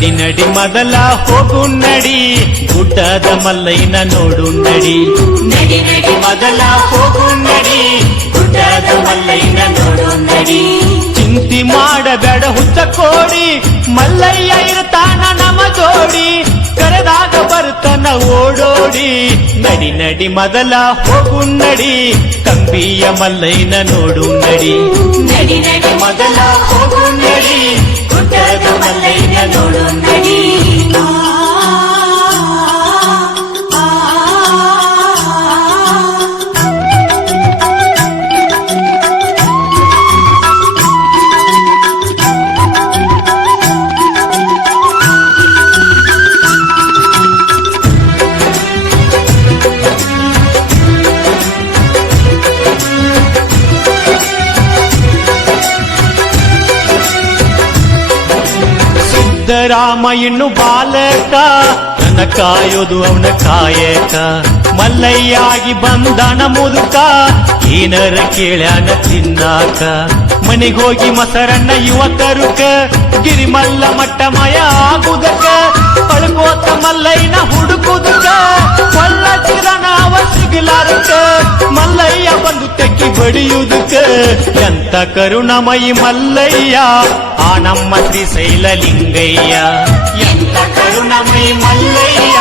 ನಡಿ ನಡಿ ಮೊದಲ ಹೋಗು ನಡಿ ಗುಡ್ಡದ ಮಲ್ಲಯ್ಯನ ನೋಡು ನಡಿ ನಡಿ ನಡಿ ಮೊದಲ ಹೋಗು ನಡಿ ಗುಡ್ಡದ ಮಲ್ಲಯ್ಯನ ನೋಡು ನಡಿ ಚಿಂತಿ ಮಾಡಬೇಡ ಹುಚ್ಚ ಕೋಡಿ ಮಲ್ಲಯ್ಯ ಇರ್ತಾನ ನಮ ಜೋಡಿ ಕರೆದಾಗ ಬರ್ತನ ಓಡೋಡಿ ನಡಿ ನಡಿ ಮೊದಲ ಹೋಗು ನಡಿ ಕಂಬಿಯ ಮಲ್ಲಯ್ಯನ ನೋಡು ನಡಿ ನಡಿ ನಡಿ ಮೊದಲ ಹೋಗು ನಡಿ ಗುಡ್ಡದ ಮಲ್ಲಯ್ಯನ ನೋಡು ನಡಿ ರಾಮ ಇನ್ನು ಬಾಲಕ ನನ್ನ ಕಾಯೋದು ಅವನ ಕಾಯಕ ಮಲ್ಲಯ್ಯಾಗಿ ಬಂದನ ಮುದುಕ ಏನರ ಕೇಳ್ಯಾನ ತಿನ್ನಾಕ ಮನೆಗೋಗಿ ಮೊಸರನ್ನ ಯುವಕರುಕ ಗಿರಿಮಲ್ಲ ಮಟ್ಟ ಮಯ ಆಗುದಕ ಪಳ್ಕೋತ ಮಲ್ಲಯ್ಯನ ಹುಡುಕುದಕ ಕೊಲ್ಲ ಚಿರನಾವ ಸಿಗಲಾರಕ ಮಲ್ಲಯ್ಯ ಬಂದು ತೆಕ್ಕಿ ಬಡಿಯುವುದಕ್ಕ ಎಂತ ಕರುಣಮಯಿ ಮಲ್ಲಯ್ಯ ಆ ನಮ್ಮ ಶ್ರೀಶೈಲ ಲಿಂಗಯ್ಯ ಎಂತ ಕರುಣಮಯಿ ಮಲ್ಲಯ್ಯ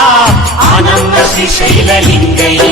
ಆ ನಮ್ಮ ಶ್ರೀಶೈಲ ಲಿಂಗಯ್ಯ